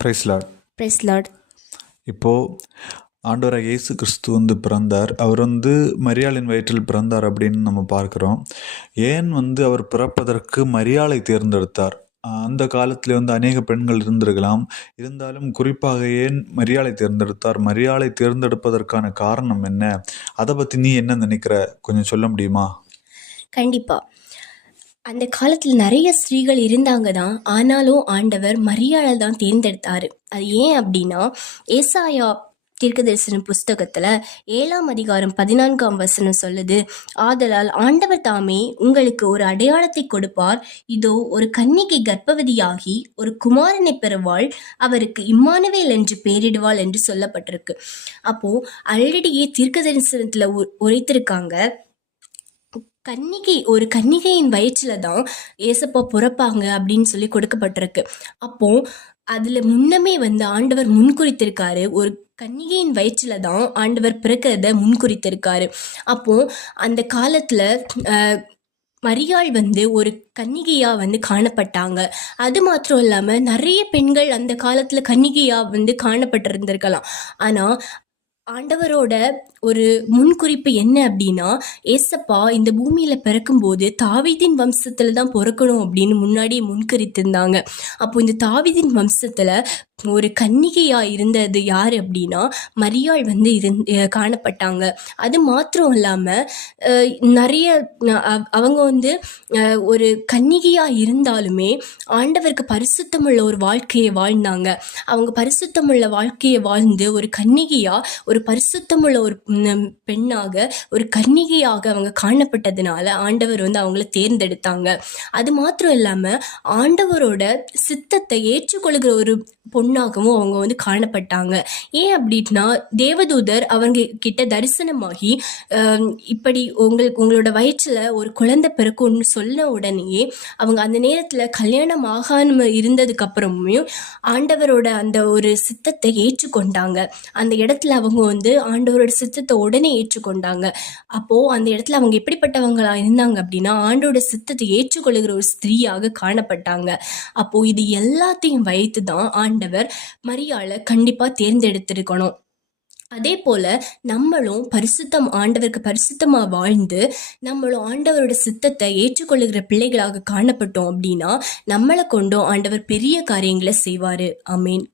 Price Lord. Price Lord. இப்போது ஆண்டவராக இயேசு கிறிஸ்து பிறந்தார். அவர் மரியாளின் வயிற்றில் பிறந்தார் அப்படின்னு நம்ம பார்க்குறோம். ஏன் அவர் பிறப்பதற்கு மரியாளை தேர்ந்தெடுத்தார்? அந்த காலத்தில் அநேக பெண்கள் இருந்திருக்கலாம். இருந்தாலும் குறிப்பாக ஏன் மரியாளை தேர்ந்தெடுத்தார்? மரியாளை தேர்ந்தெடுப்பதற்கான காரணம் என்ன? அதை பற்றி நீ என்ன நினைக்கிற? கொஞ்சம் சொல்ல முடியுமா? கண்டிப்பாக. அந்த காலத்தில் நிறைய ஸ்திரீகள் இருந்தாங்க தான். ஆனாலும் ஆண்டவர் மரியாளை தான் தேர்ந்தெடுத்தார். அது ஏன் அப்படின்னா, ஏசாயா தீர்க்கதரிசன புஸ்தகத்தில் 7ஆம் அதிகாரம் 14ஆம் வசனம் சொல்லுது, ஆதலால் ஆண்டவர் தாமே உங்களுக்கு ஒரு அடையாளத்தை கொடுப்பார். இதோ ஒரு கன்னிகை கர்ப்பவதியாகி ஒரு குமாரனை பெறுவாள், அவருக்கு இம்மானுவேல் என்று பெயரிடுவாள் என்று சொல்லப்பட்டிருக்கு. அப்போ ஆல்ரெடியே தீர்க்கதரிசனத்தில் உரைத்திருக்காங்க, ஒரு கன்னிகையின் வயிற்றுல தான் ஏசப்பா பிறப்பாங்க அப்படின்னு சொல்லி கொடுக்கப்பட்டிருக்கு. அப்போ அதுல முன்னமே ஆண்டவர் முன்குறித்திருக்காரு, ஒரு கன்னிகையின் வயிற்றுல தான் ஆண்டவர் பிறக்கிறத முன்குறித்திருக்காரு. அப்போ அந்த காலத்துல மரியாள் ஒரு கன்னிகையா காணப்பட்டாங்க. அது மாத்திரம் இல்லாம நிறைய பெண்கள் அந்த காலத்துல கன்னிகையா காணப்பட்டிருந்திருக்கலாம். ஆனா ஆண்டவரோட ஒரு முன்குறிப்பு என்ன அப்படின்னா, ஏசப்பா இந்த பூமியில பிறக்கும்போது தாவீதின் வம்சத்துல தான் பிறக்கணும் அப்படின்னு முன்னாடியே முன்குறித்திருந்தாங்க. அப்போ இந்த தாவீதின் வம்சத்துல ஒரு கன்னிகையா இருந்தது யார் அப்படின்னா மரியாள் காணப்பட்டாங்க. அது மாத்திரம் இல்லாம நிறைய அவங்க ஒரு கன்னிகையா இருந்தாலுமே ஆண்டவருக்கு பரிசுத்தமுள்ள ஒரு வாழ்க்கையை வாழ்ந்தாங்க. அவங்க பரிசுத்தமுள்ள வாழ்க்கையை வாழ்ந்து ஒரு கன்னிகையா, ஒரு பரிசுத்தமுள்ள ஒரு பெண்ணாக, ஒரு கன்னிகையாக அவங்க காணப்பட்டதுனால ஆண்டவர் அவங்கள தேர்ந்தெடுத்தாங்க. அது மாத்திரம் இல்லாம ஆண்டவரோட சித்தத்தை ஏற்றுக்கொள்கிற ஒரு பொண்ணாகவும் அவங்க காணப்பட்டாங்க. ஏன் அப்படின்னா, தேவதூதர் அவங்க கிட்ட தரிசனமாகி இப்படி உங்களோட வயிற்றுல ஒரு குழந்தை பிறக்கும்னு சொன்ன உடனேயே அவங்க அந்த நேரத்துல கல்யாணம் ஆகாம இருந்ததுக்கு அப்புறமே ஆண்டவரோட அந்த ஒரு சித்தத்தை ஏற்றுக்கொண்டாங்க. அந்த இடத்துல அவங்க ஆண்டவரோட சித்தத்தை உடனே ஏற்றுக்கொண்டாங்க. அப்போ அந்த இடத்துல அவங்க எப்படிப்பட்டவங்களா இருந்தாங்க அப்படின்னா, ஆண்டோட சித்தத்தை ஏற்றுக்கொள்கிற ஒரு ஸ்திரீயாக காணப்பட்டாங்க. அப்போ இது எல்லாத்தையும் வைத்து தான் ஆண்டவர் மரியாளை கண்டிப்பா தேர்ந்தெடுத்திருக்கணும். அதே போல நம்மளும் ஆண்டவருக்கு பரிசுத்தமா வாழ்ந்து நம்மளும் ஆண்டவரோட சித்தத்தை ஏற்றுக்கொள்ளுகிற பிள்ளைகளாக காணப்பட்டோம் அப்படின்னா நம்மளை கொண்டும் ஆண்டவர் பெரிய காரியங்களை செய்வாரு. ஆமேன்.